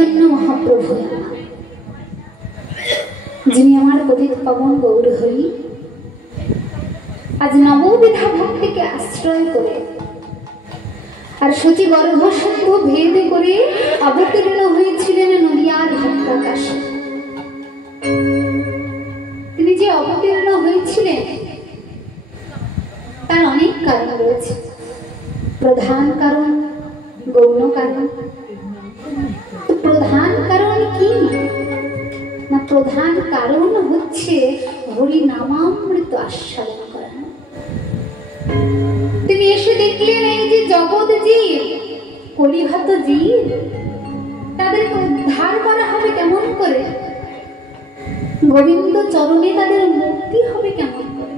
চৈতন্য মহাপ্রভু, যিনি আমার পতিত পাবন গৌর হরি, আজ নববিধা ভক্তিকে আশ্রয় করে আর সতী গর্ভসম্ভ ভেদ করে অবতীর্ণ হয়েছিলেন নদিয়ার ভক্তাকাশে। তিনি যে অবতীর্ণ হয়েছিলেন তার অনেক কারণ রয়েছে। প্রধান কারণ, গৌণ কারণ। প্রধান কারণ কি না? প্রধান কারণ হচ্ছে হরি নামামৃত আস্বাদন করা। তিনি এসে দেখলেন এই যে জগৎ জীব, কলিঘাত জীব, তাদেরকে উদ্ধার করা হবে কেমন করে? গোবিন্দ চরণে তাদের মুক্তি হবে কেমন করে?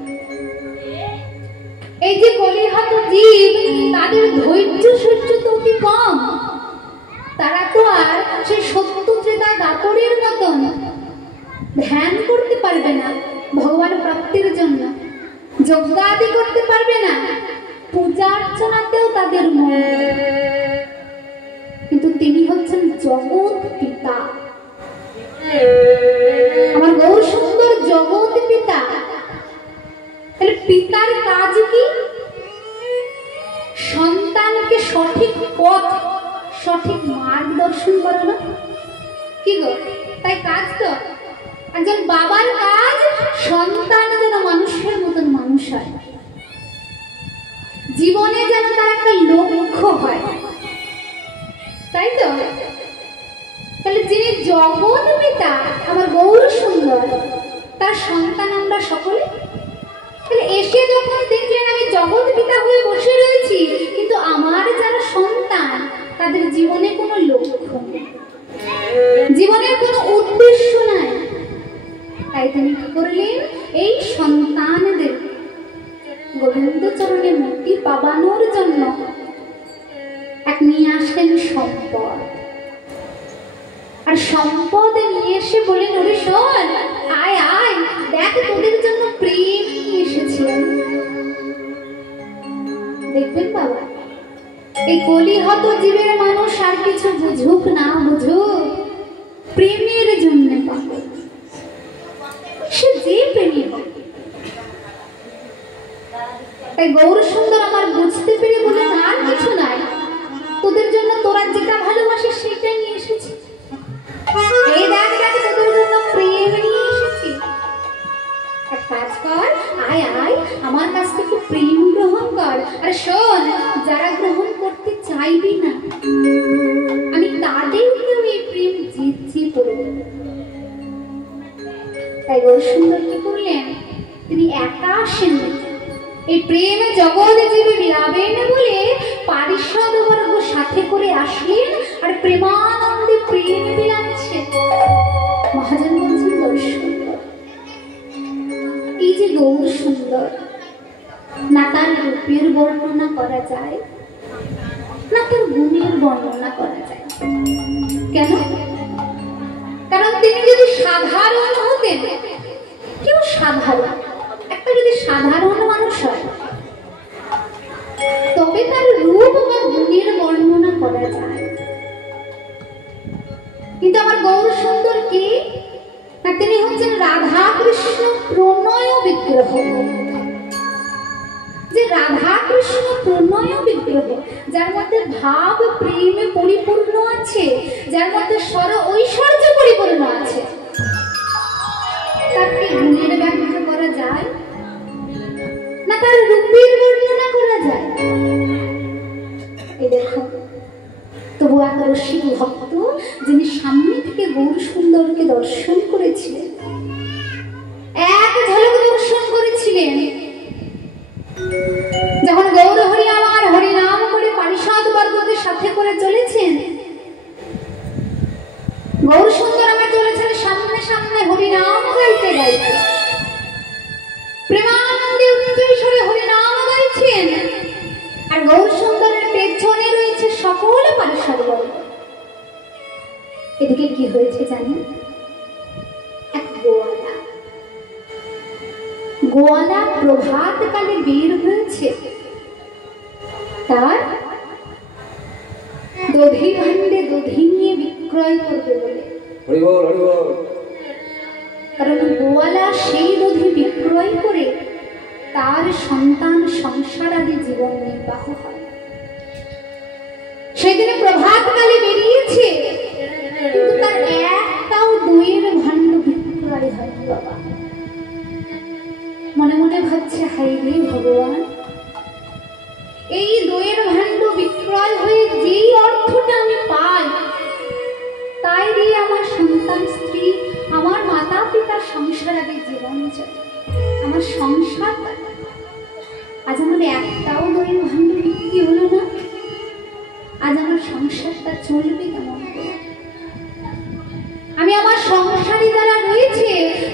এই যে কলিঘাত জীব, তাদের ধৈর্য সহ্য তো অতি কম। তারা তো আর সেই সত্য ত্রেতা দাপরের মতন ধ্যান করতে পারবে না ভগবান প্রাপ্তির জন্য, যজ্ঞ আদি করতে পারবে না, পূজা অর্চনাতেও তাদের মন। কিন্তু তিনি হচ্ছেন জগৎ পিতা, আমার গৌর সুন্দর জগৎ পিতা। তাহলে পিতার কাজ কি? সন্তানকে সঠিক পথ, সঠিক মার্গদর্শন করানো। কি গো, তাই কাজ তো একজন বাবার কাজ, সন্তান যেন মানুষের মতন মানুষ হয়, জীবনে যেন তার একটা লক্ষ্য হয়, তাই তো? তাহলে যিনি জগৎ পিতা আমার গৌর সুন্দর, তার সন্তান আমরা সকলে। তাহলে এসে যখন দেখলেন আমি জগৎ পিতা হয়ে বসে রয়েছি, কিন্তু আমার যারা সন্তান তাদের জীবনে কোনো লক্ষ্য নেই, জীবনের কোনো উদ্দেশ্য নাই, তাই তিনি কি করলেন? এই সন্তানদের গোবিন্দ চরণে মুক্তি পাবানোর জন্য এক নিয়ে আসলেন সম্পদ। আর সম্পদ নিয়ে এসে বললেন, ওরে শোন, আয় আয়, দেখ তোদের জন্য প্রেম নিয়ে এসেছিলেন। দেখবেন বাবা, এই কলিহত জীবের মানুষ আর কিছু বুঝুক না বুঝুক, প্রেমের জন্য পাবে সে যে প্রেমী হোক। তাই গৌর সুন্দর আমার বুঝতে পেরে বলেন, আর কিছু নাই, তোদের জন্য তোরা যেটা ভালোবাসিস সেটাই নিয়ে এসেছি। এই দেখ দেখ, তোদের জন্য প্রেম নিয়ে এসেছি। এক কাজ কর, আয় আয়, আমার কাছ থেকে প্রেম গ্রহণ কর। আর শোন, যারা গ্রহণ করতে চাইবি না, আমি তাদেরকেও এই প্রেম জিজ্ঞে করব। তাই গৌর সুন্দর কি করলেন? তিনি একা আসেন, এই প্রেমে জগৎ জীবে বিলাবেন বলে পারিষদ বর্গ সাথে করে আসলেন, আর প্রেমানন্দে প্রেম বিলাচ্ছে। মহাজন বলছেন, গৌর সুন্দর, এই যে গৌর সুন্দর, না তার রূপের বর্ণনা করা যায়, না তার গুণের বর্ণনা করা যায়। কেন? কারণ তিনি যদি সাধারণ হতেন, কেউ সাধারণ, একটা যদি সাধারণ মানুষ হয়, তবে তার রূপ বা গুণের বর্ণনা করা যায়। কিন্তু আমার গৌর সুন্দর কি না, তিনি হচ্ছেন রাধা কৃষ্ণ প্রণয় বিগ্রহ। যে রাধা কৃষ্ণ প্রণয় বিগ্রহ, যার মধ্যে ভাব প্রেমে পরিপূর্ণ আছে, যার মধ্যে স্বর ঐশ্বর্য পরিপূর্ণ আছে, তাকে গুণের ব্যাখ্যা করা যায় না তার রূপের বর্ণনা করা যায়? এই দেখো, তবু এক রসিক ভক্ত যিনি সামনে থেকে গৌর সুন্দরকে দর্শন করেছিলেন, এক ঝলক দর্শন করেছিলেন, যখন গৌর হরি আমার হরি নাম করে পারিষদ বর্গকে সাথে করে চলেছেন, গৌর সুন্দর আমার চলেছেন সামনে সামনে হরি নাম গাইতে গাইতে, প্রেমানন্দে উচ্চৈঃস্বরে হরি নাম গাইছেন, আর গৌর সুন্দরের পেছনে রয়েছে সকল পারিষদ বর্গ। এদিকে কি হয়েছে জানেন? এক গোয়ালা প্রভাত কালে বের হয়েছে, তার দধি ভাণ্ডে দধি নিয়ে বিক্রয় করবে বলে। হরি বল হরি বল। কারণ গোয়ালা সেই দধি বিক্রয় করে তার সন্তান সংসার আদি জীবন নির্বাহ হয়। সেদিনে প্রভাতকালে বেরিয়েছে, কিন্তু তার একটাও দইয়ের ভাণ্ড বিক্রয় হয়নি বাবা। মনে মনে ভাবছে, হায় রে ভগবান, এই দইয়ের ভাণ্ড বিক্রয় হয়ে যেই অর্থটা আমি পাই, তাই দিয়ে আমার সন্তান স্ত্রী, আমার মাতা পিতার সংসার আদি জীবন চলে, আমার সংসার। আজ আমার একটাও দইয়ের ভাণ্ড বিক্রি হলো না, আজ আমার সংসারটা চলবে কেমন করে? আমি আমার সংসারী যারা রয়েছে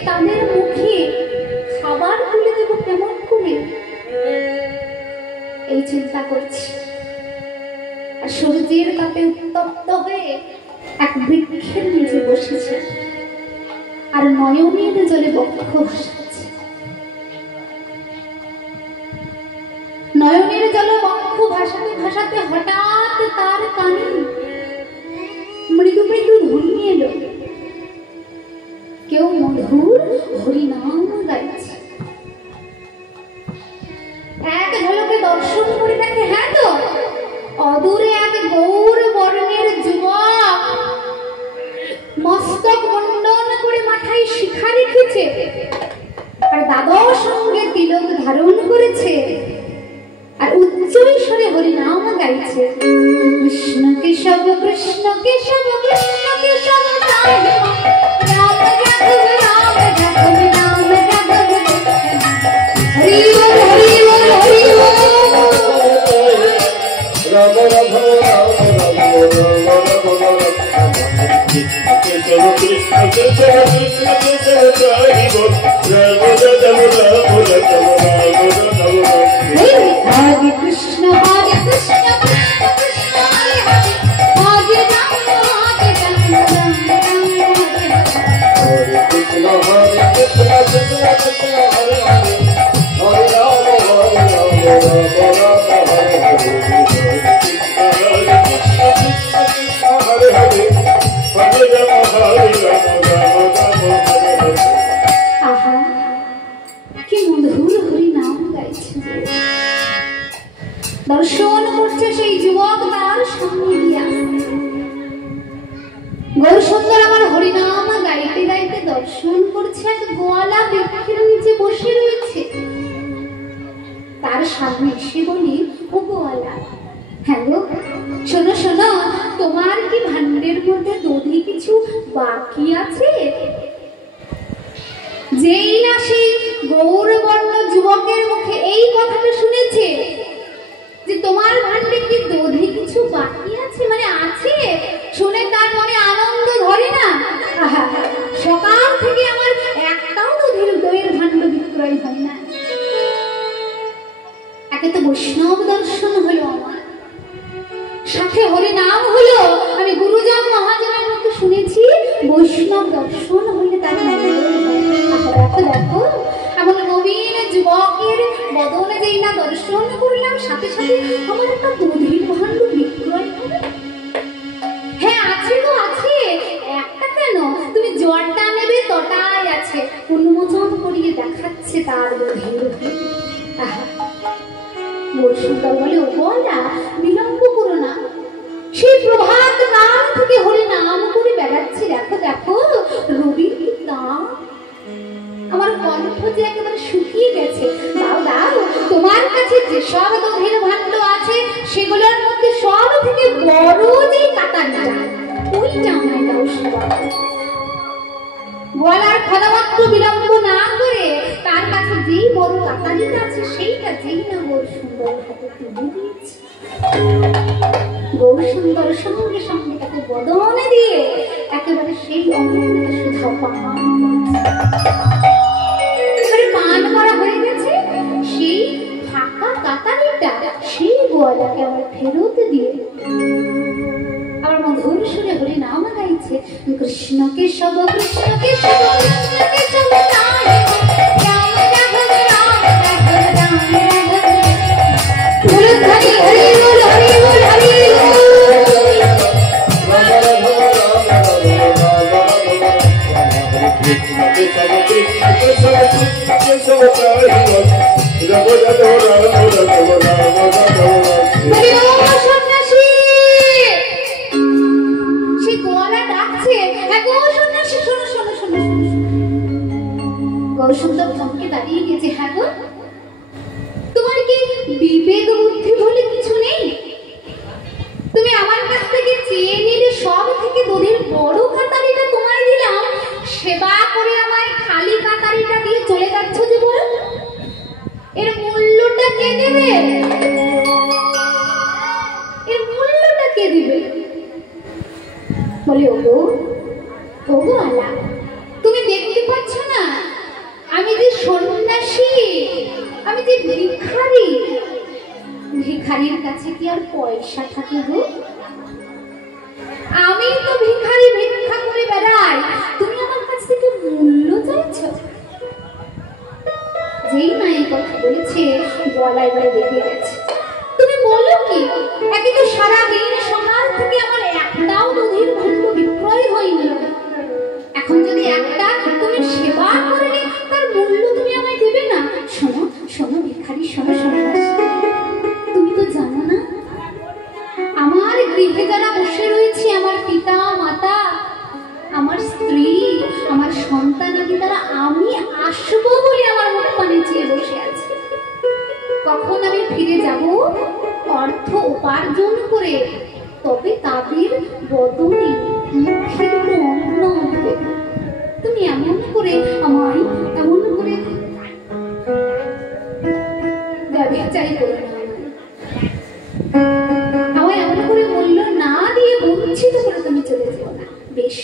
তাদের মুখে খাবার তুলে দেবো কেমন করে, এই চিন্তা করছি। আর সূর্যের তাপে উত্তপ্ত হয়ে এক বৃক্ষের নিচে বসেছে, আর নয়নের জলে বক্ষ ভাসাচ্ছে। নয়নের জলে বক্ষ ভাসাতে ভাসাতে হঠাৎ তার কানে মৃদু মৃদু ধ্বনি এলো, কেউ মধুর হরিনাম গাইছে। এক ঝলকে দর্শন করে দেখে, হ্যাঁ তো, অদূরে এক গৌর বর্ণের যুবক মস্তক মণ্ডন করে মাথায় শিখা রেখেছে, আর দাদার সঙ্গে তিলক ধারণ করেছে, আর উচ্চ স্বরে হরিনাম গাইছে। কৃষ্ণ কেশব কৃষ্ণ কেশব কৃষ্ণ কেশব রাম রাম রাঘব রাম রাঘব রাম রাঘব। হরি বল হরি বল হরি বল। রাম রাম রাম রাম রাম কৃষ্ণ কেশব কৃষ্ণ কেশব হরি বল রাম রাম রাম রাম হরে কৃষ্ণ হরে কৃষ্ণ কৃষ্ণ কৃষ্ণ হরে হরে, হরে রাম হরে রাম রাম রাম হরে হরে। হরে কৃষ্ণ কৃষ্ণ কৃষ্ণ হরে হরে, হরে রাম রাম রাম হরে হরে। হরে কৃষ্ণ কৃষ্ণ কৃষ্ণ হরে হরে, হরে রাম রাম হরে হরে। আহা, কি মধুর হরিনাম গাইছে। দর্শন করছে সেই যুবক, তার সামনে গিয়া গৌর সুন্দর আমার হরিনাম গাইতে গাইতে দর্শন করছে। এক গোয়ালা বৃক্ষের নিচে বসে রয়েছে, তার সামনে এসে বলি, ও গোয়ালা, হ্যাঁ গো, শোনো শোনো, তোমার কি ভাণ্ডের মধ্যে দধি কিছু বাকি আছে? যেই না সেই গৌরবর্ণ যুবকের মুখে এই কথাটা শুনেছে যে তোমার ভাণ্ডে কি দধি কিছু বাকি আছে, মানে আছে, শুনে তার মনে আনন্দ ধরে না। সকাল থেকে আমার একটাও দইয়ের ভাণ্ড বিক্রয় হয় না। একে তো বৈষ্ণব দর্শন হলো আমার, সাথে হরিনাম হলো। আমি গুরুজন মহাজনের মুখে শুনেছি বৈষ্ণব দর্শন হলে তার দেখো দেখো, এমন নবীন যুবকের বদনে যেই না দর্শন করলাম, সাথে সাথে আমার একটা দধির ভাণ্ড বিক্রয় হবে। হ্যাঁ আছে তো আছে, একটা কেন, তুমি জলটা নেবে তটাই আছে, উন্মোচন করিয়ে দেখাচ্ছে তার দধির। বৈষ্ণব বলে, ও বলা, বিলম্ব করো না, সেই প্রভাত কাল থেকে হরি নাম করে বেড়াচ্ছি, দেখো দেখো রবির কি দাম, আমার কণ্ঠ যে একেবারে শুকিয়ে গেছে। দাও দাও, তোমার কাছে যেসব দধির ভাণ্ড আছে সেগুলোর মধ্যে সব থেকে বড় যে কাটারিটা, ওইটা আমায় দাও। বলার ক্ষণমাত্র বিলম্ব না করে তার কাছে যেই বড় কাটারিটা আছে সেইটা যেই না গৌর সুন্দর হাতে তুলে দিয়েছে। গৌর সুন্দর সঙ্গে সঙ্গে তাকে বদনে দিয়ে একেবারে সেই অমৃত সুধা পান করা হয়ে গেছে। সেই ফাঁকা কাটারিটা সেই গোয়ালাকে আবার ফেরত দিয়ে আবার মধুর সুরে হরি নাম গাইছে। কৃষ্ণ কেশব কৃষ্ণ কেশব কৃষ্ণ কেশব রাম রাম রাম রাম হরি বল হরি বল হরি বল। কৃষ্ণ কেশব কৃষ্ণ কেশব কৃষ্ণ কেশব তারি বল রাম যাদব রাম যাদব রাম যাদব হরি ওম সন্ন্যাসী সে গোয়ালা ডাকছে হ্যাঁ গো সন্ন্যাসী শোনো শোনো শোনো গৌরসুন্দর থমকে দাঁড়িয়ে গেছে হ্যাঁ গো তোমার কি বিবেক বুদ্ধি বলে কিছু নেই তুমি আমার কাছ থেকে চেয়ে নিলে সব থেকে দুধের বড় কাতারিটা তোমায় দিলাম সেবা করে আমায় খালি কাতারিটা দিয়ে চলে যাচ্ছ যে বলো এর মূল্যটা কে দেবে এর মূল্যটা কে দিবে বলে ওগো ওগো আল্লাহ তুমি দেখতে পাচ্ছ না আমি যে সন্ন্যাসী আমি যে ভিখারি ভিখারির কাছে কি আর পয়সা থাকে গো আমি তো ভিখারি ভিক্ষা করে বেড়াই তুমি আমার কাছ থেকে মূল্য চাইছ যেই না এই কথা বলেছে গলা এবারে বেরিয়ে গেছে তুমি বলো কি একে তো সারাদিন সকাল থেকে আমার একটাও দুধের ভাণ্ড বিক্রয় হয়নি এখন যদি একটা তুমি সেবা করলে তার মূল্য তুমি আমায় দেবে না শোনো শোনো ভিখারি শোনো সন্ন্যাসী তুমি তো জানো না আমার গৃহে যারা বসে রয়েছে আমার পিতা মাতা আমার স্ত্রী আমার সন্তানাদি তারা আমি আসবো বলে আমার মনে পানি চেয়ে বসে আছে কখন আমি ফিরে যাব অর্থ উপার্জন করে তবে তাদের বদনে মুখের অন্ন উঠবে তুমি এমন করে আমায় এমন করে ব্যবচারী করো না আমায় এমন করে মূল্য না দিয়ে বঞ্চিত করে তুমি চলে যেও না বেশ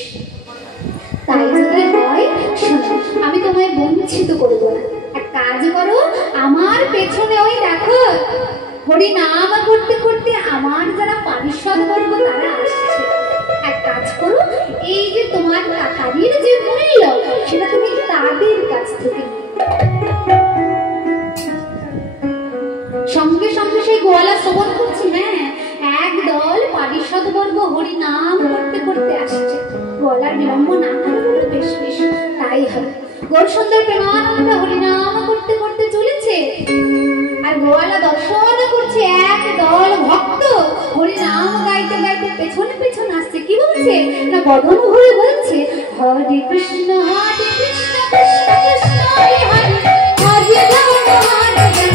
তাই যদি হয় শোনো আমি তোমায় বঞ্চিত করবো না এক কাজ করো আমার পেছনে ওই দেখো হরি নাম করতে করতে আমার যারা পারিষদ বর্গ তারা আসছে এক কাজ করো এই যে তোমার কাতারির যে মূল্য সেটা তুমি তাদের কাছ থেকে সঙ্গে সঙ্গে সেই গোয়ালা শ্রবণ করছি হ্যাঁ একদল পারিষদ বর্গ হরি নাম করতে করতে আসছে গোয়ালার বিলম্ব না করে বলে বেশ বেশ তাই হবে গৌরসুন্দর প্রেমানন্দ হরি নাম করতে করতে চলেছে আর গোয়ালা দর্শন করছে এক দল ভক্ত হরি নাম গাইতে গাইতে পেছনে পেছনে আসছে কি বলছে না বদন ভরে বলছে হরে কৃষ্ণ কৃষ্ণ কৃষ্ণ হরে হরে হরে রাম হরে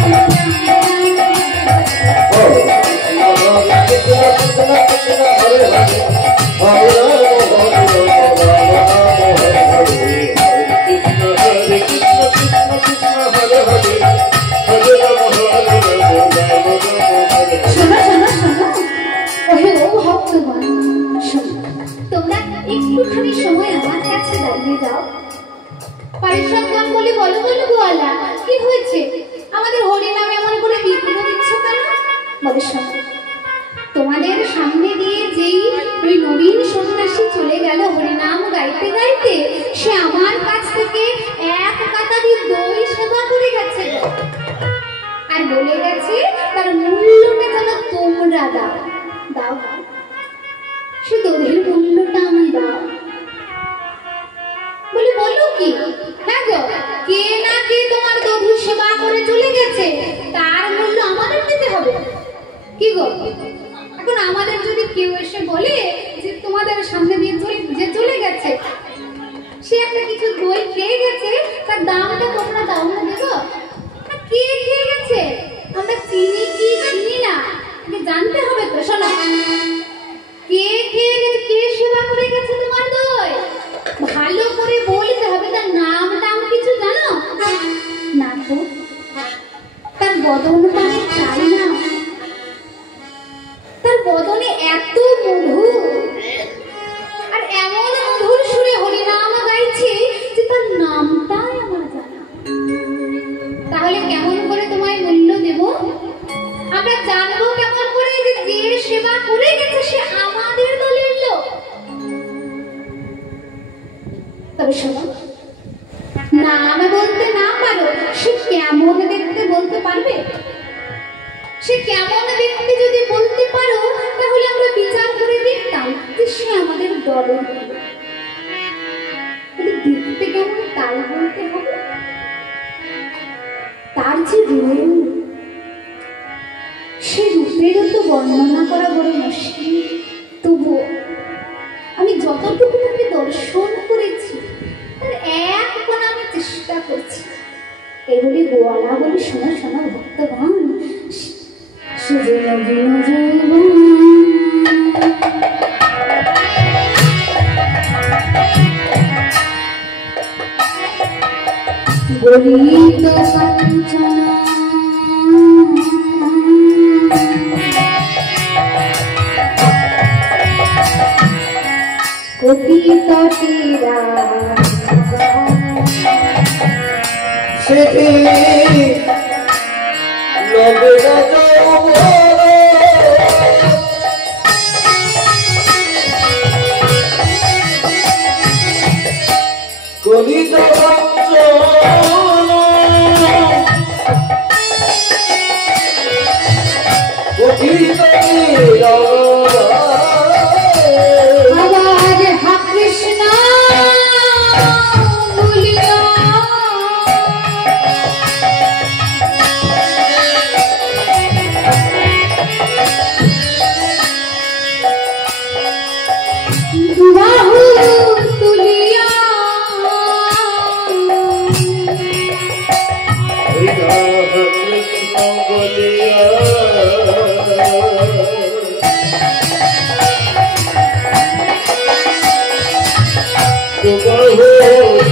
একটুখানি সময় আমার কাছে দাঁড়িয়ে যাও পারিষদগণ বলে বলো বলো গোয়ালা কি হয়েছে আমাদের হরি নামে এমন করে বিঘ্ন দিচ্ছ কেন বলে শোনো তোমাদের সামনে দিয়ে যেই ওই নবীন সন্ন্যাসী চলে গেল হরিনাম গাইতে গাইতে সে আমার কাছ থেকে এক কাতারি দই সেবা করে গেছে আর বলে গেছে তার মূল্যটা যেন তোমরা দাও দাও সে দইয়ের মূল্যটা আমি দাও বলে বলো কি হ্যাঁ গো কে না কে তোমার দধি সেবা করে চলে গেছে তার মূল্য আমাদের দিতে হবে কি গো এখন আমাদের যদি কেউ এসে বলে যে তোমাদের সামনে দিয়ে যে চলে গেছে সে একটা কিছু দই খেয়ে গেছে তার দামটা তোমরা দাও না দেবো কে খেয়ে গেছে আমরা চিনি কি চিনি না জানতে হবে তো শোনো কে খেয়ে গেছে কে সেবা করে গেছে তোমার দই ভালো করে বলতে হবে তার নাম টাম কিছু জানো না তো তার বদনটা আমি চাই না তার বদনে এত মধু আর এমন মধুর সুরে হরিনাম গাইছে যে তার নামটাই আমার জানা তাহলে কেমন করে তোমায় মূল্য দেব আমরা জানবো কেমন করে যে যে সেবা করে গেছে সে আমাদের দলের লোক তবে শোনো নাম বলতে না পারো সে কেমন দেখতে বলতে পারবে সে কেমন দেখতে যদি বলতে পারো তাহলে আমরা বিচার করে দেখতাম যে সে আমাদের দলের দেখতে কেমন তাই বলতে হবে? তার যে রূপ, সে রূপেরও তো বর্ণনা করা বড় মুশকিল। তবু আমি যতটুকু তাকে দর্শন করেছি তার এক কোণা আমি চেষ্টা করছি। এই বলে গোয়ালা বলে, শোনো শোনো ভক্তগণ, সে যে নবীন যৌবন গলিত কাঞ্চনা কোটি তটিরা সেটি নবীন যৌবন গলিত কাঞ্চনা কোটি তটিরা আবার হা কৃষ্ণ বলিয়া বাহু তুলিয়া কৃষ্ণ বলিয়া বাহু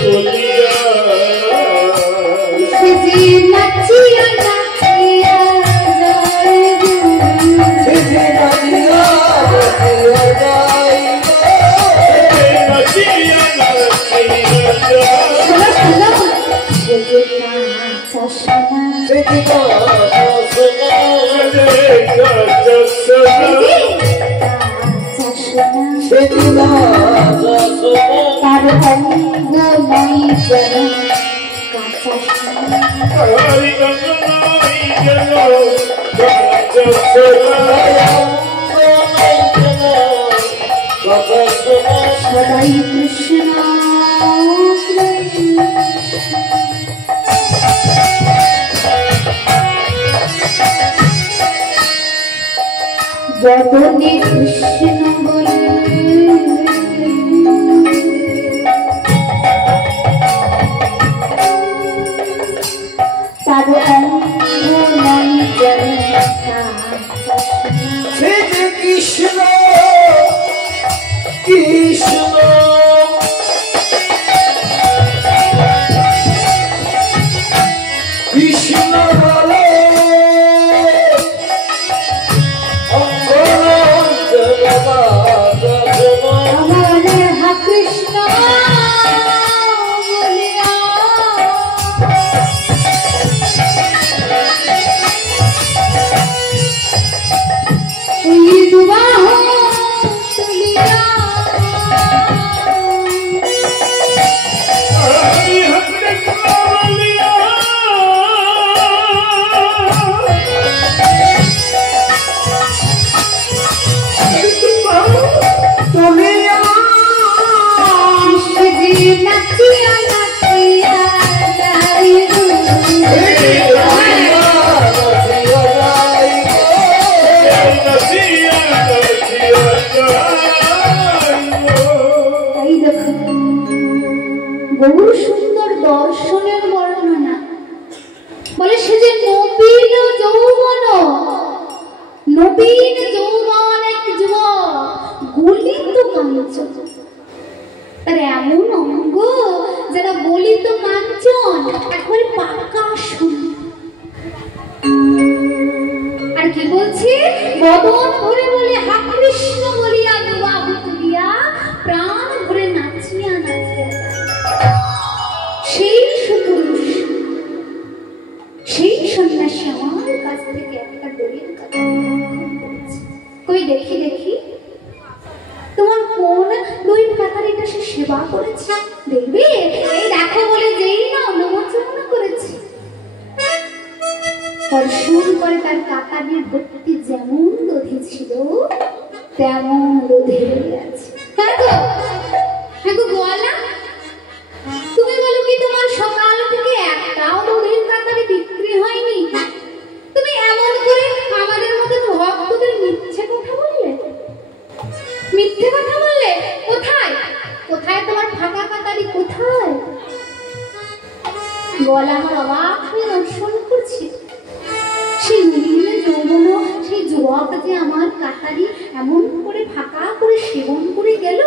তুলিয়া সে যে নাচিয়া নাচিয়া যায় গো। সেটি নাচিয়া নাচিয়া যাইব নাচিয়া নাচিয়া শোনো শোনো, সে যে নাচা শোনা, সেটি কথা শোনা নাচা শোনা, সেটি নাচা শোনা তার অঙ্গ নয় যেন কাঁচা সোনা। হরি গঙ্গাই গেল কথা শোনা সদাই কৃষ্ণ বদনে কৃষ্ণ বলে তার অঙ্গ নয় যেন কাঁচা সোনা। সেটি কৃষ্ণ কৃষ্ণ কৃষ্ণ বলে আমার হা কৃষ্ণ বলিয়া ওই দুবাহু তুলিয়া হরি কৃষ্ণ বলিয়া তুলিয়া সে যে নাচিয়া নাচিয়া যায় গো। নাচিয়া নাচিয়া যাইব তাই দেখো গৌর সুন্দর দর্শনের বর্ণনা বলে, সে যে নবীন যৌবন, নবীন যৌবন এক যুবক গলিত কাঞ্চন, তার এমন অঙ্গ যারা গলিত কাঞ্চন একবারে পাকা সোনা। আর কি বলছে, বদন ভরে বলে হা কৃষ্ণ বলিয়া দুবাহু তুলিয়া প্রাণ ভরে নাচিয়া নাচিয়া যায়। সেই সুপুরুষ, সেই সন্ন্যাসী আমার কাছ থেকে একটা দলিল কথা গ্রহণ করেছে। কই দেখি দেখি তোমার কোন দলিল কাতারিটা সে সেবা করেছে, দেখবে? এই দেখো বলে যেই না অনুমোচন করেছে, দর্শন করে তার কাতারির ভক্তি যেমন দধি ছিল তেমন দধি আছে। হ্যাঁ গো গোয়ালা, গলা আমার অবাক হয়ে দর্শন করছে। সেই নীল যৌবন, সেই জোয়াক যে আমার কাটারি এমন করে ফাঁকা করে সেবন করে গেল,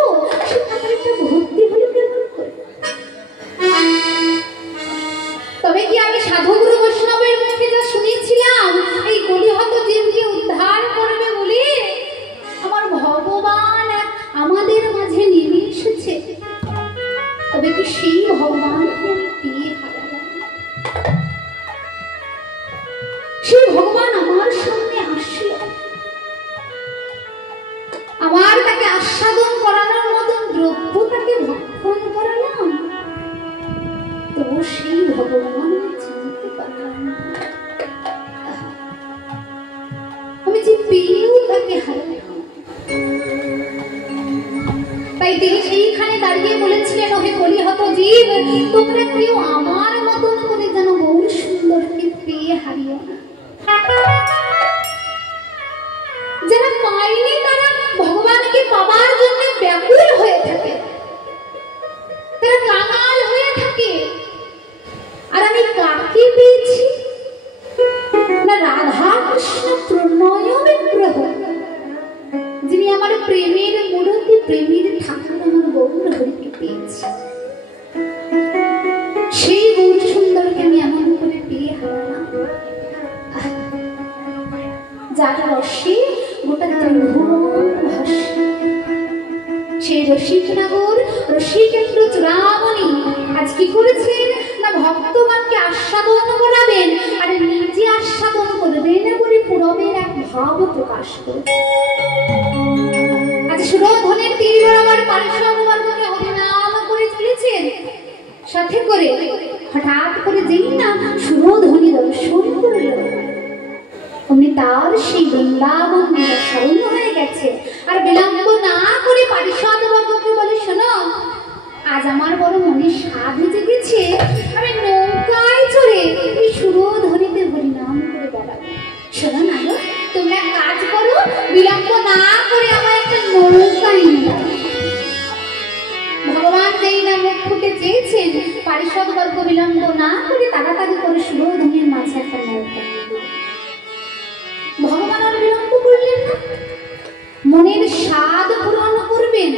সে কাটারিটা ভর্তি হলো কেমন করে? তবে কি আমি সাধুগুরু বৈষ্ণবের মুখে যা শুনেছিলাম এই কলিহত জীবকে উদ্ধার করবে বলে আমার ভগবান আমাদের মাঝে নেমে এসেছে, তবে কি সেই ভগবানকে আমি পেয়ে হারালাম? সেই ভগবান আমার সামনে আসলো, আমার তাকে আস্বাদন করানোর মতন দ্রব্য তাকে ভক্ষণ করালাম, তবু সেই ভগবান চিনতে পারলাম না। আমি যে পেয়েও তাকে হারালাম। তাই তিনি সেইখানে দাঁড়িয়ে বলেছিলেন, ওহে কলিহত জীব, তোমরা কেউ আমার মতন করে যেন গৌর সুন্দরকে পেয়ে হারিও না। যারা পায়নি তারা ভগবানকে পাবার জন্য ব্যাকুল হয়ে থাকে, তারা কাঙাল হয়ে থাকে। আর আমি কাকে পেয়েছি না? রাধা কৃষ্ণ প্রণয় বিগ্রহ, যিনি আমার প্রেমের মূর্তি, প্রেমের ঠাকুর আমার গৌর হরিকে পেয়েছি। সেই গৌর সুন্দরকে আমি এমন করে পেয়ে হারালাম, যার রসে গোটা ত্রিভুবন ভাসে। সেই রসিকনগর রসিকেন্দ্র চূড়ামণি আজ কি করেছেন না? ভক্তগণকে আস্বাদন করাবেন আর নিজে আস্বাদন করবেন বলে পুরবের এক ভাব প্রকাশ করেছে। আজ সুরধনের তীর বরাবর পারিষদবর্গকে হরিনাম করে চলেছেন, সাথে করে হঠাৎ করে যেই না সুরধনী দর্শন করল, অমনি তার সেই বৃন্দাবন স্মরণ হয়ে গেছে। আর বিলম্ব না করে পারিষদবর্গকে বলে, শোনো, আজ আমার বড় মনে স্বাদ জেগেছে, আমি নৌকায় চড়ে এই সুরধনীতে হরিনাম করে বেড়াবো। শোনো না গো, তোমরা কাজ করো, বিলম্ব না করে আমার একটা নৌকায় নিয়ে। ভগবান যেই না মুখ ফুটে চেয়েছেন, পারিষদবর্গ বিলম্ব না করে তাড়াতাড়ি করে সুরধনীর মাঝে একটা নৌকা নিয়ে। ভগবান আর বিলম্ব করলেন না, মনের স্বাদ পূরণ করবেন।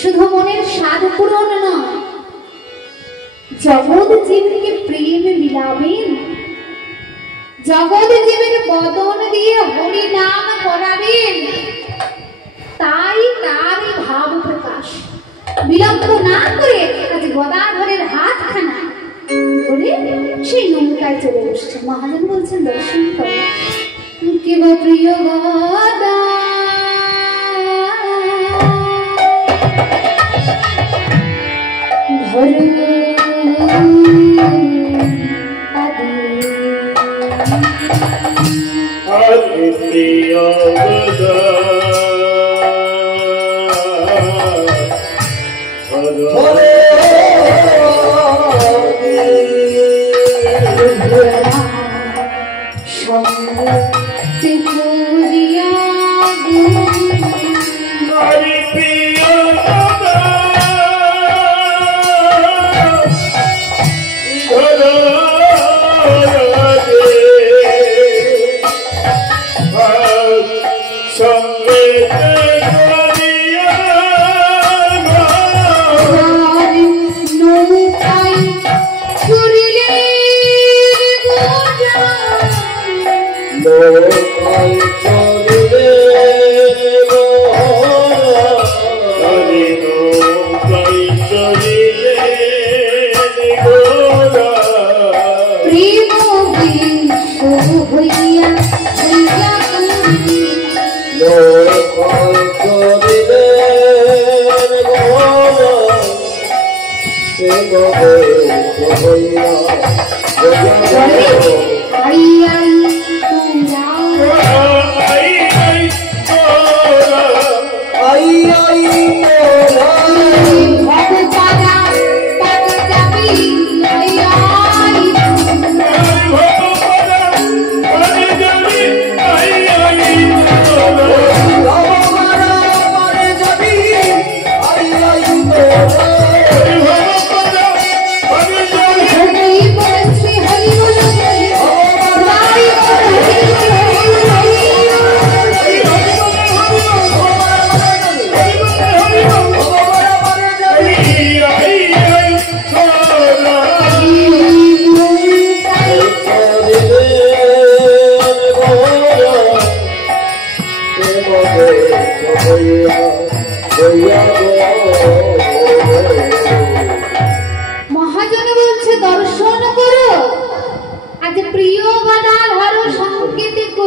শুধু মনের স্বাদ পূরণ নয়, জগৎ জীবকে প্রেম মিলাবেন, জগৎ জীবের বদন দিয়ে হরি নাম করাবেন, তাই তার ভাব প্রকাশ। বিলম্ব না করে আজ গদাধরের হাতখানা ধরে সেই নৌকায় চলে বসছে। মহাজন বলছেন, দর্শন করে কেব প্রিয় গদা ধরে প্রিয় গদা Hare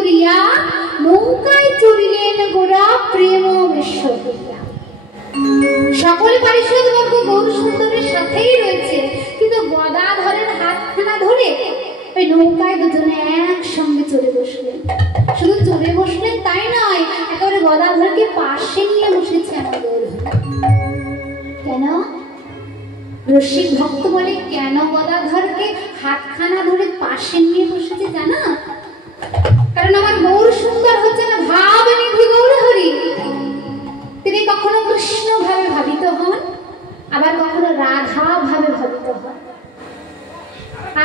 বলিয়া নৌকায় চড়িলেন গোরা প্রেম বিশ্ব করিয়া। সকল পারিষদ বর্গ গৌর সুন্দরের সাথেই রয়েছে, কিন্তু গদাধরের হাতখানা ধরে ওই নৌকায় দুজনে একসঙ্গে চড়ে বসলেন। শুধু চড়ে বসলেন তাই নয়, একেবারে গদাধরকে পাশে নিয়ে বসেছে আমার গৌরহরি। কেন? রসিক ভক্ত বলে, কেন গদাধরকে হাতখানা ধরে পাশে নিয়ে বসেছে জানা? কারণ আমার গৌর সুন্দর হচ্ছে না ভাব নিধি গৌরহরি। তিনি কখনো কৃষ্ণ ভাবে ভাবিত হন, আবার কখনো রাধা ভাবে ভাবিত হন।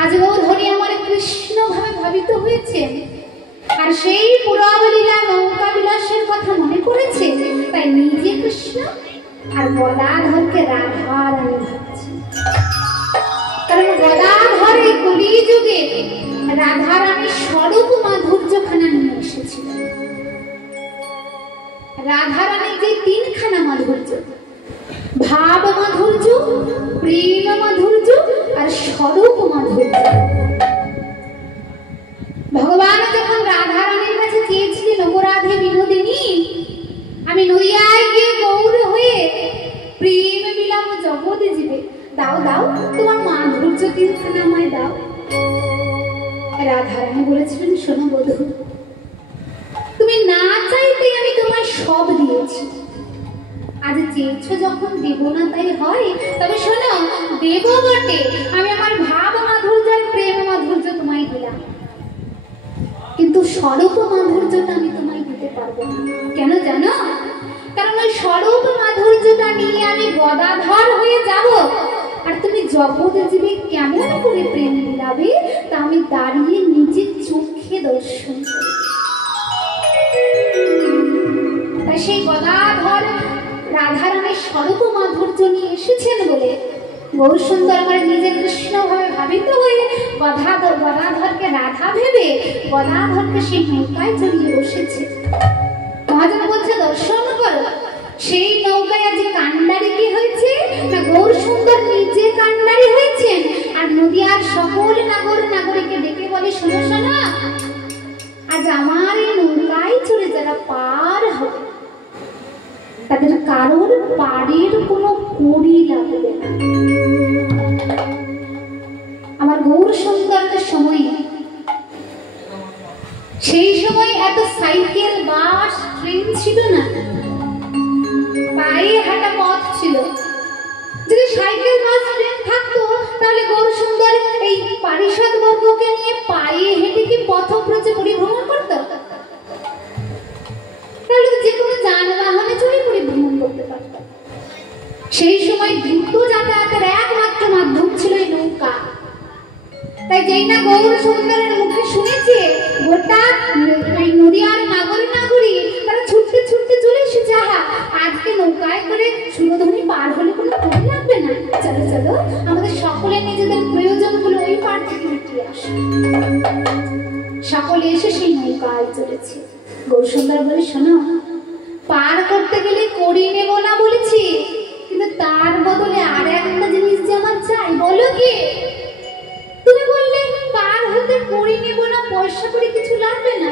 আজ গৌরহরি আমার কৃষ্ণ ভাবে ভাবিত হয়েছে, আর সেই পুরাবলীলা নৌকা বিলাসের কথা মনে করেছে, তাই নিজে কৃষ্ণ আর গদাধরকে রাধা রানী ভাবছে। কারণ গদাধর এই কলিযুগে রাধা রানীর স্বরূপ মাধুর্যখানা নিয়ে এসেছিল। রাধা রানীর যে তিনখানা মাধুর্য, ভাব মাধুর্য, প্রেম মাধুর্য আর স্বরূপ মাধুর্য। ভগবান যখন রাধা রানীর কাছে চেয়েছিলেন, অপরাধে বিনোদিনী, আমি নদিয়ায় গিয়ে গৌর হয়ে প্রেম বিলাপ জগতে জীবে, দাও দাও তোমার মাধুর্য তিনখানা আমায় দাও। রাধা রানী বলেছিলেন, শোনো বধূ, তুমি না চাইতেই আমি তোমায় সব দিয়েছি, আজ চেয়েছো যখন দেব না তাই হয়। তবে শোনো, দেব বটে, আমি আমার ভাব মাধুর্য আর প্রেম মাধুর্য তোমায় দিলাম, কিন্তু স্বরূপ মাধুর্যটা আমি তোমায় দিতে পারবো না। কেন জানো? কারণ ওই স্বরূপ মাধুর্যটা নিয়ে আমি গদাধর হয়ে যাব, আর তুমি জগৎ জীবে কেমন করে প্রেম বিলাবে তা আমি দাঁড়িয়ে নিজের চোখে দর্শন করি। তাই সেই গদাধর রাধারানীর স্বরূপ মাধুর্য নিয়ে এসেছেন বলে গৌর সুন্দর আমার নিজের কৃষ্ণ ভাবে ভাবিত হয়ে গদাধরকে রাধা ভেবে গদাধরকে সেই নৌকায় চড়িয়ে বসেছে। মহাজন বলছে, দর্শন করো, সেই নৌকায় আজ কান্ডারি কি হয়েছে না গৌর সুন্দর নিজে কান্ডারি হয়েছেন, আর নদিয়ার সকল নাগর নাগরিককে ডেকে বলে, শোনো শোনো, আজ আমার এই নৌকায় চড়ে যারা পার হবে তাদের কারোর পাড়ের কোনো কড়ি লাগবে না। আমার গৌর সুন্দরের সময়, সেই সময় এত সাইকেল বাস ট্রেন ছিল না, পায়ে হাঁটা পথ ছিল। যদি সাইকেল বাস ট্রেন থাকতো তাহলে গৌর সুন্দর এই পারিষদ বর্গকে নিয়ে পায়ে হেঁটে কি পথব্রজে পরিভ্রমণ করতো? তাহলে যে কোনো যানবাহনে চড়ে পরিভ্রমণ করতে পারত। সেই সময় দ্রুত যাতায়াতের একমাত্র মাধ্যম ছিল এই নৌকা। তাই যেই না গৌর সুন্দরের মুখে শুনেছে গোটা নদিয়ার নাগর নাগরী, তারা ছুটতে ছুটতে চলে এসেছে, আহা আজকে নৌকায় করে সুরধনী পার হলে কোনো ভয় লাগবে না, চলো চলো আমাদের সকলের নিজেদের প্রয়োজনগুলো ওই পার থেকে মিটিয়ে আসে। সকলে এসে সেই নৌকায় চলেছে। গৌর সুন্দর বলে, শোনো, পার করতে গেলে কড়ি নেব না বলেছি, কিন্তু তার বদলে আর একটা জিনিস যে আমার চাই। বলো কি? তুমি বললে পার হতে কড়ি নেব না, পয়সা করে কিছু লাগবে না,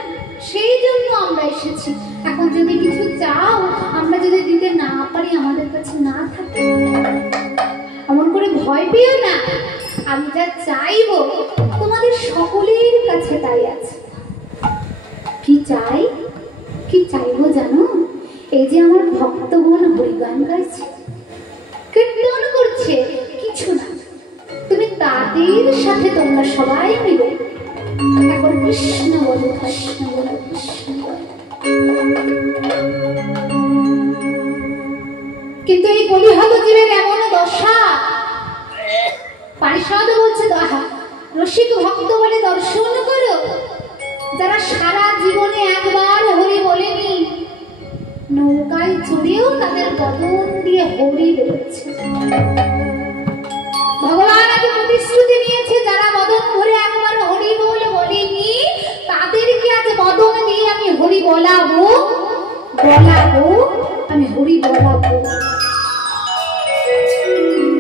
সেই জন্য আমরা এসেছি। এখন যদি কিছু চাও, আমরা যদি দিতে না পারি, আমাদের কাছে না থাকে, এমন করে ভয় পেও না, আমি যা চাইবো তোমাদের সকলের কাছে তাই আছে। কি চাই? কি চাইবো জানো? এই যে আমার ভক্তগণ হরিগান গাইছে, কীর্তন করছে, কিছু না, তুমি তাদের সাথে তোমরা সবাই মিলে একবার কৃষ্ণ বলো, কৃষ্ণ বলো, কৃষ্ণ বলো। কিন্তু এই কলিহত জীবের এমন দশা, পারিষদ বলছে, রসিক ভক্ত বলে দর্শন করো, যারা সারা জীবনে একবার হরি বলেনি, নৌকায় চড়েও তাদের বদন দিয়ে হরি বেরোচ্ছে। ভগবান আগে প্রতিশ্রুতি নিয়েছে, যারা বদন ভরে একবার হরি বল বলেনি, তাদেরকে আজ বদন দিয়ে আমি হরি বলাবো, আমি হরি বলাবো।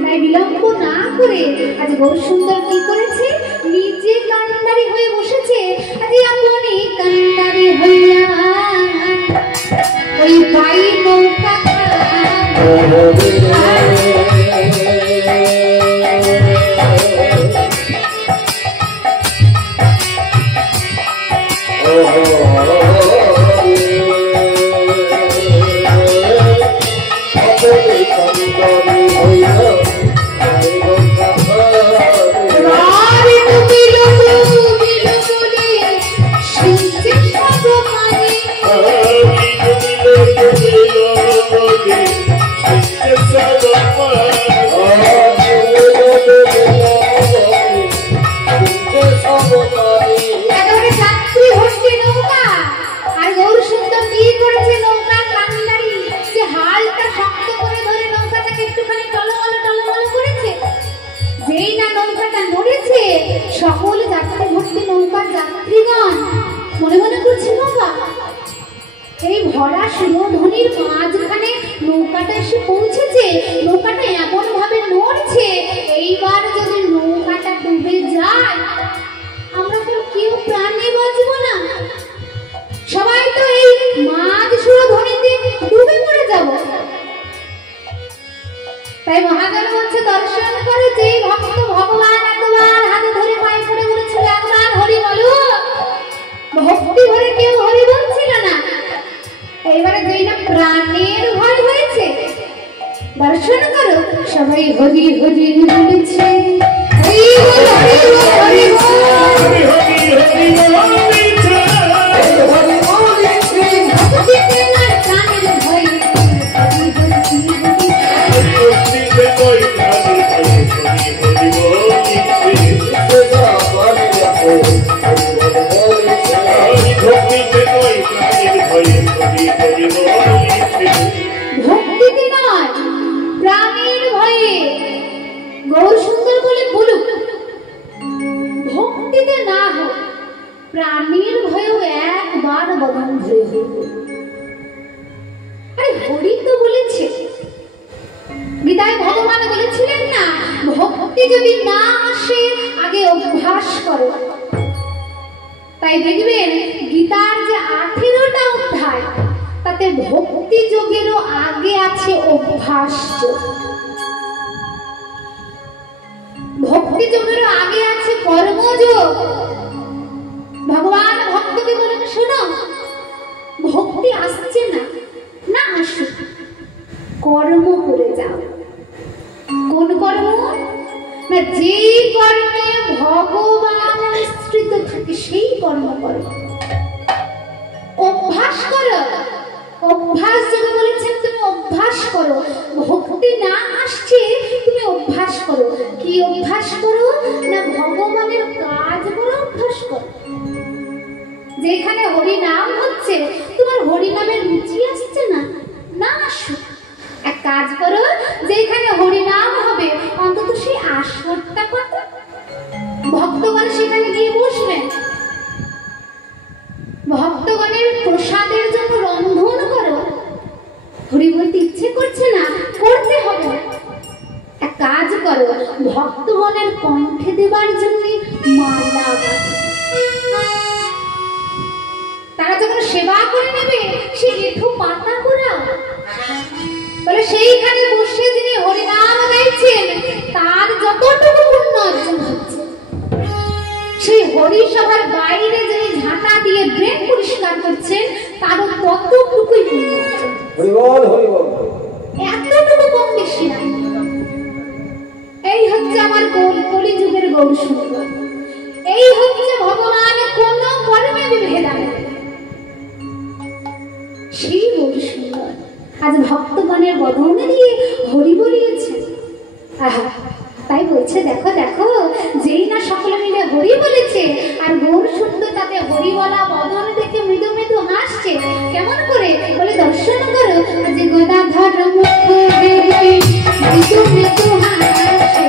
তাই বিলম্ব না করে আজ গৌর সুন্দর কি করেছে? নিজে কান্ডারি হয়ে বসেছে। আজ আপনি কান্ডারি সকল যাত্রী ভর্তি নৌকার যাত্রীগণ মনে মনে করছে বাবা এই ভরা সুরধ্বনির মাঝখানে নৌকাটা এসে পৌঁছেছে, নৌকাটা এমন ভাবে নড়ছে, এইবার যদি নৌকাটা ডুবে যায় আমরা তো কেউ প্রাণে বাঁচবো না, সবাই তো এই মাঝ সুরধ্বনিতে ডুবে মরে যাব। তাই মহাজন বলছে দর্শন করে যে ভক্ত ভগবান একবার হাতে ধরে পায়ে পড়ে বলেছিল একবার হরি বলো, ভক্তি ভরে কেউ হরি বলছিল না। এইবারে যেই না প্রাণের ভয় হয়েছে দর্শন করো সবাই হরি হরি বলেছে, হরি বল হরি বল হরি বল হরি হরি হরি বলেছে হরি বলেছে ভক্তিতে না প্রাণের ভয় হরি হরি হরি ভক্তিতে কই প্রাণে হরি হরি বলেছে ভক্তিতে কই প্রাণের ভয় হরি হরি বলেছে ভক্তিতে নয় প্রাণের ভয়ে। গৌর সুন্দর বলে বলুক ভক্তিতে না হোক প্রাণীর ভয়েও একবার বদন ধরে হোক। আরে হরি তো বলেছে, গীতায় ভগবান বলেছিলেন না ভক্তি যদি না আসে আগে অভ্যাস করো। তাই দেখবেন গীতার যে 18টা অধ্যায় তাতে ভক্তি যোগেরও আগে আছে অভ্যাস যোগ, ভক্তি যোগেরও আগে আছে কর্মযোগ। ভগবান ভক্তকে বলেন শোনো ভক্তি আসছে না, না আসুক কর্ম করে যাও। কোন কর্ম? না যেই কর্মে ভগবান আশ্রিত থাকে সেই কর্ম করো, অভ্যাস করো। অভ্যাস যেটা বলেছেন তুমি অভ্যাস করো, ভক্তি না আসছে তুমি অভ্যাস করো। কি অভ্যাস করো? না ভগবানের কাজ বলে অভ্যাস করো। যেখানে হরি নাম হচ্ছে তোমার হরি নামের রুচি আসছে না, না আসুক এক কাজ করো, যেখানে হরি নাম হবে অন্তত সেই আসরটা কত ভক্তগণ সেখানে গিয়ে বসবেন, ভক্তগণের প্রসাদের জন্য রন্ধন করো। হরি বলতে ইচ্ছে করছে না, করতে হবে। এক কাজ করো ভক্তগণের কণ্ঠে দেবার জন্য মালা গাঁথো। তারা যখন সেবা করে নেবে সেই এঠো পাতা করাও, বলে সেইখানে বসে যিনি হরিনাম গাইছেন তার যতটুকু পুণ্য অর্জন হচ্ছে, সেই হরি সভার বাইরে যিনি ঝাঁটা দিয়ে ড্রেন পরিষ্কার করছেন তারও ততটুকুই পুণ্য অর্জন। হরি বল হরি বল এতটুকু কম বেশি না। এই হচ্ছে আমার কলিযুগের গৌর সুন্দর, এই হচ্ছে ভগবান কোন কর্মে বিভেদ আনে সেই গৌর সুন্দর আজ ভক্তগণের বদনে দিয়ে হরি বলিয়েছে। আহা তাই বলছে দেখো দেখো যেই না সকলে মিলে হরি বলেছে আর গৌর সুন্দর তাতে হরি বলা বদন দেখে মৃদু মৃদু হাসছে। কেমন করে? বলে দর্শন করো আজ গদাধর মুখে মৃদু মৃদু হাসছে।